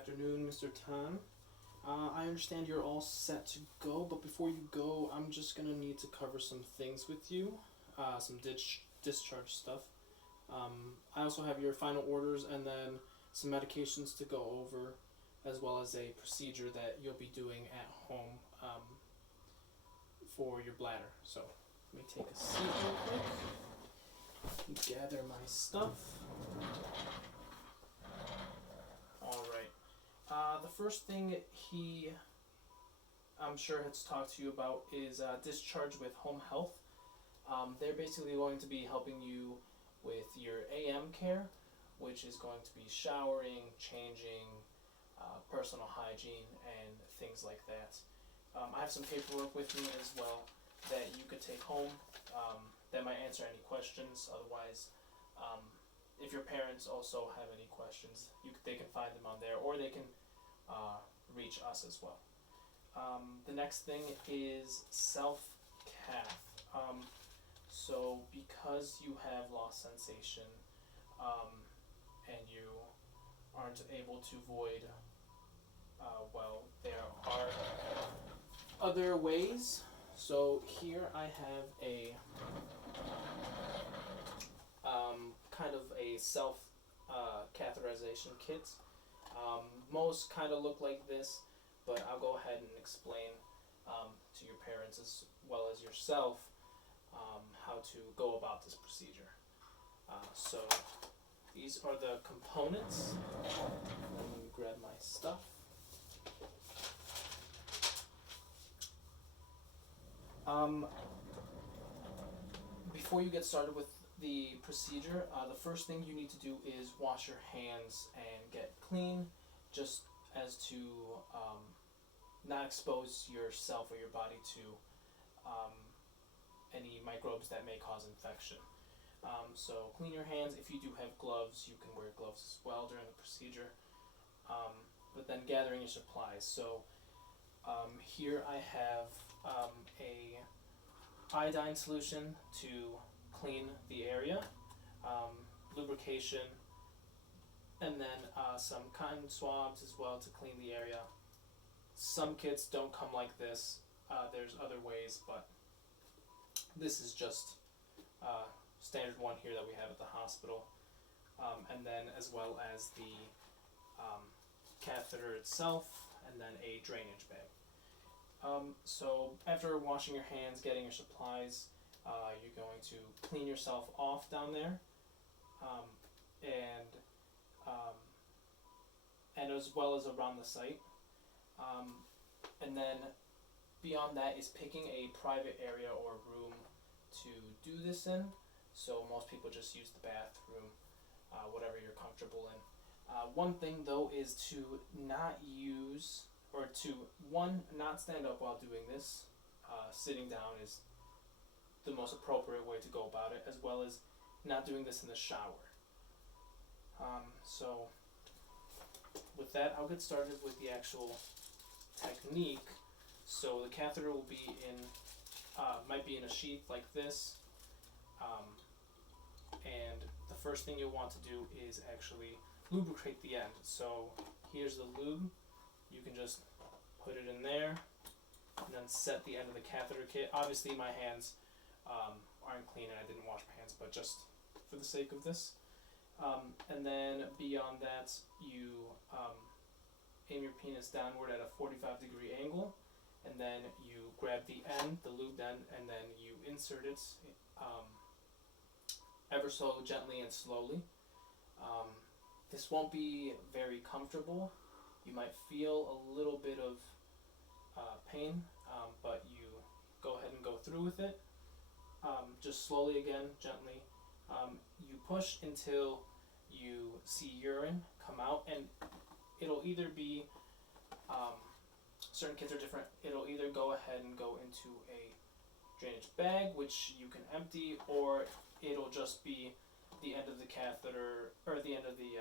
afternoon, Mr. Tan. I understand you're all set to go, but before you go, I'm just gonna need to cover some things with you, some discharge stuff. I also have your final orders and then some medications to go over, as well as a procedure that you'll be doing at home for your bladder. So let me take a seat real quick, gather my stuff. All right. The first thing I'm sure, has talked to you about is discharge with home health. They're basically going to be helping you with your AM care, which is going to be showering, changing, personal hygiene, and things like that. I have some paperwork with me as well that you could take home that might answer any questions. Otherwise, if your parents also have any questions, they can find them on there, or they can reach us as well. The next thing is self-cath. So because you have lost sensation and you aren't able to void, there are other ways. So here I have a kind of a self catheterization kit. Most kind of look like this, but I'll go ahead and explain to your parents as well as yourself how to go about this procedure. So these are the components. Let me grab my stuff. Before you get started with the procedure, the first thing you need to do is wash your hands and get clean, just as to not expose yourself or your body to any microbes that may cause infection. So clean your hands. If you do have gloves, you can wear gloves as well during the procedure. But then gathering your supplies. So here I have a iodine solution to clean the area, lubrication, and then some cotton swabs as well to clean the area. Some kits don't come like this. There's other ways, but this is just standard one here that we have at the hospital. And then as well as the catheter itself, and then a drainage bag. So after washing your hands, getting your supplies, you're going to clean yourself off down there, and as well as around the site. And then beyond that is picking a private area or room to do this in. So most people just use the bathroom, whatever you're comfortable in. One thing though is to not use, or to not stand up while doing this. Sitting down is the most appropriate way to go about it, as well as not doing this in the shower. So with that, I'll get started with the actual technique. So the catheter will be might be in a sheath like this, and the first thing you'll want to do is actually lubricate the end. So here's the lube. You can just put it in there, and then set the end of the catheter kit. Obviously my hands aren't clean and I didn't wash my hands, but just for the sake of this. And then beyond that, you aim your penis downward at a 45-degree angle, and then you grab the end, the lubed end, and then you insert it ever so gently and slowly. This won't be very comfortable. You might feel a little bit of pain, but you go ahead and go through with it. Just slowly again, gently. You push until you see urine come out, and it'll either be, certain kits are different, it'll either go ahead and go into a drainage bag, which you can empty, or it'll just be the end of the catheter, or the end of the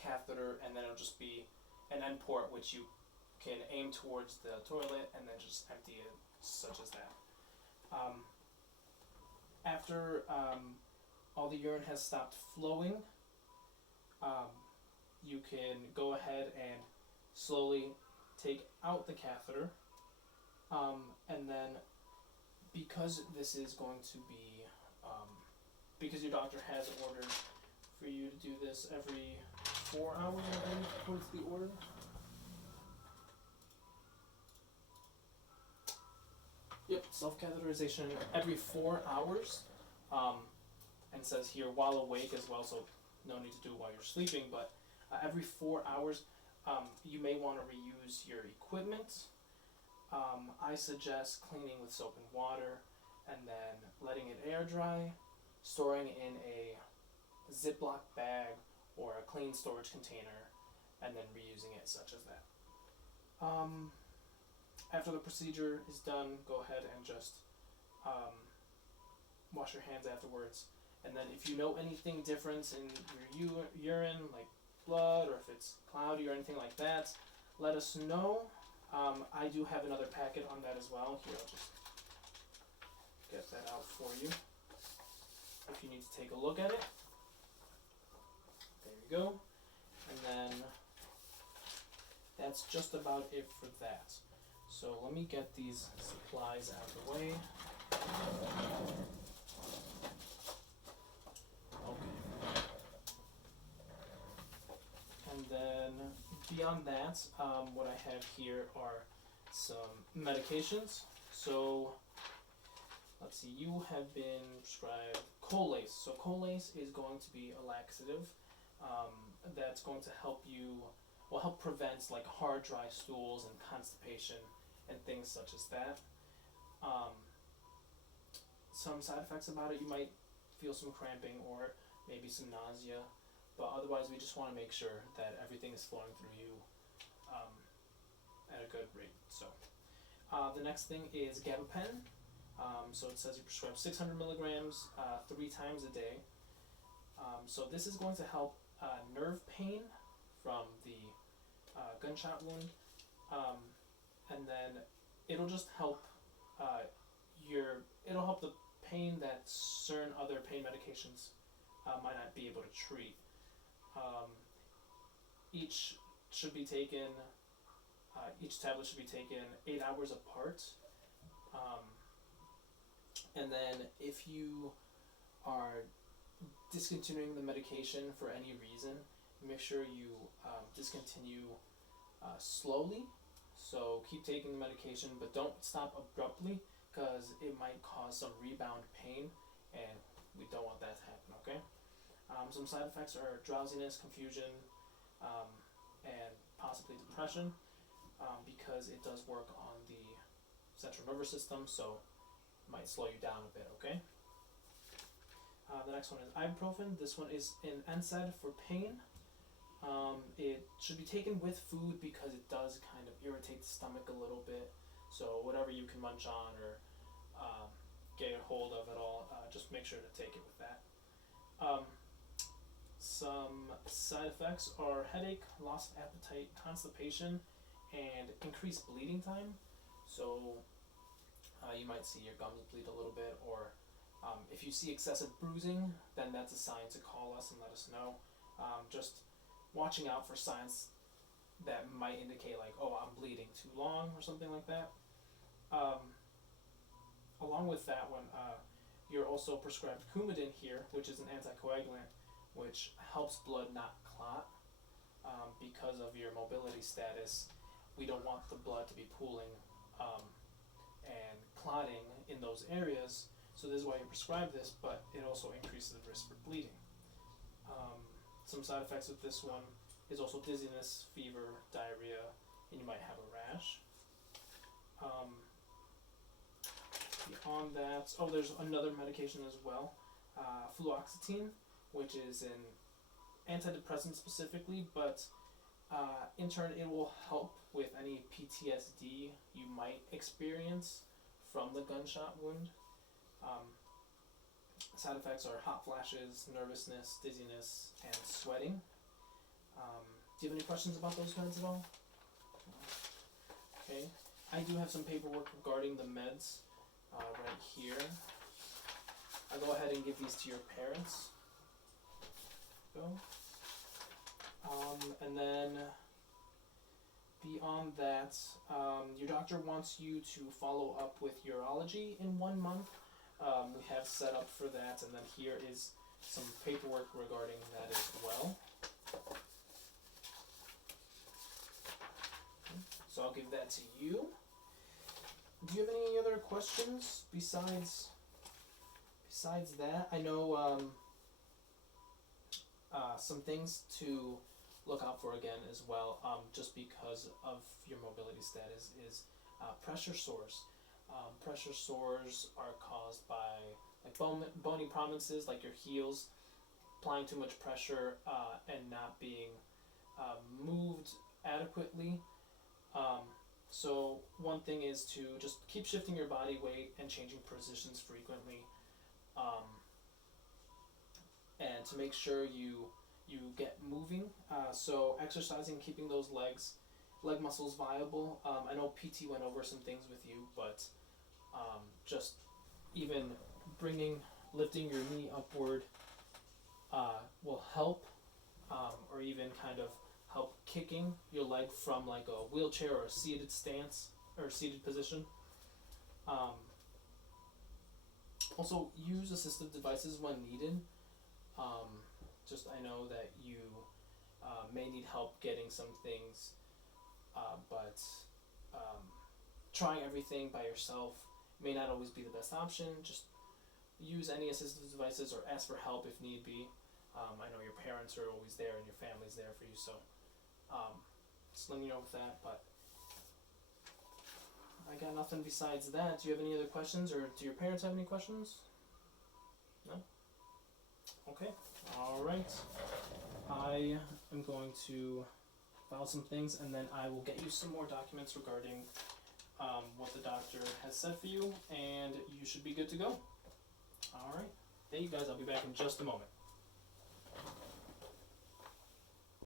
catheter, and then it'll just be an end port which you can aim towards the toilet and then just empty it, such as that. After all the urine has stopped flowing, you can go ahead and slowly take out the catheter, and then because this is going to be, because your doctor has ordered for you to do this every 4 hours, I believe, according to the order. Yep, self-catheterization every 4 hours, and says here while awake as well, so no need to do it while you're sleeping, but every 4 hours, you may want to reuse your equipment. I suggest cleaning with soap and water, and then letting it air dry, storing in a Ziploc bag or a clean storage container, and then reusing it such as that. After the procedure is done, go ahead and just wash your hands afterwards. And then if you know anything different in your urine, like blood, or if it's cloudy or anything like that, let us know. I do have another packet on that as well. Here, I'll just get that out for you if you need to take a look at it. There you go. And then that's just about it for that. So let me get these supplies out of the way. Okay. And then beyond that, what I have here are some medications. So let's see, you have been prescribed Colace. So Colace is going to be a laxative that's going to help you, will help prevent like hard, dry stools and constipation and things such as that. Some side effects about it, you might feel some cramping or maybe some nausea, but otherwise we just want to make sure that everything is flowing through you at a good rate. So the next thing is gabapentin. So it says you prescribe 600 milligrams 3 times a day. So this is going to help nerve pain from the gunshot wound, and then it'll just help it'll help the pain that certain other pain medications might not be able to treat. Each tablet should be taken 8 hours apart. And then if you are discontinuing the medication for any reason, make sure you discontinue slowly. So keep taking the medication, but don't stop abruptly, because it might cause some rebound pain, and we don't want that to happen, okay? Some side effects are drowsiness, confusion, and possibly depression, because it does work on the central nervous system, so it might slow you down a bit, okay? The next one is ibuprofen. This one is an NSAID for pain. It should be taken with food because it does kind of irritate the stomach a little bit. So whatever you can munch on or get a hold of at all, just make sure to take it with that. Some side effects are headache, loss of appetite, constipation, and increased bleeding time. So you might see your gums bleed a little bit, or if you see excessive bruising, then that's a sign to call us and let us know. Just watching out for signs that might indicate like, oh, I'm bleeding too long or something like that. Along with that one, you're also prescribed Coumadin here, which is an anticoagulant, which helps blood not clot. Because of your mobility status, we don't want the blood to be pooling and clotting in those areas. So this is why you prescribe this, but it also increases the risk for bleeding. Some side effects with this one is also dizziness, fever, diarrhea, and you might have a rash. Beyond that, there's another medication as well, fluoxetine, which is an antidepressant specifically, but in turn it will help with any PTSD you might experience from the gunshot wound. Side effects are hot flashes, nervousness, dizziness, and sweating. Do you have any questions about those meds at all? Okay. I do have some paperwork regarding the meds right here. I'll go ahead and give these to your parents. Go. And then beyond that, your doctor wants you to follow up with urology in 1 month. We have set up for that, and then here is some paperwork regarding that as well. So I'll give that to you. Do you have any other questions besides that? I know some things to look out for again as well, just because of your mobility status, is pressure sores. Pressure sores are caused by like bony prominences, like your heels, applying too much pressure and not being moved adequately. So one thing is to just keep shifting your body weight and changing positions frequently, and to make sure you get moving. So exercising, keeping those leg muscles viable. I know PT went over some things with you, but just even lifting your knee upward will help, or even kind of help kicking your leg from like a wheelchair or a seated stance or seated position. Also, use assistive devices when needed. Just I know that you may need help getting some things, but trying everything by yourself may not always be the best option. Just use any assistive devices or ask for help if need be. I know your parents are always there and your family's there for you, so just letting you know with that. But I got nothing besides that. Do you have any other questions, or do your parents have any questions? No? Okay. All right. I am going to file some things, and then I will get you some more documents regarding what the doctor has said for you, and you should be good to go. All right. Thank you guys. I'll be back in just a moment.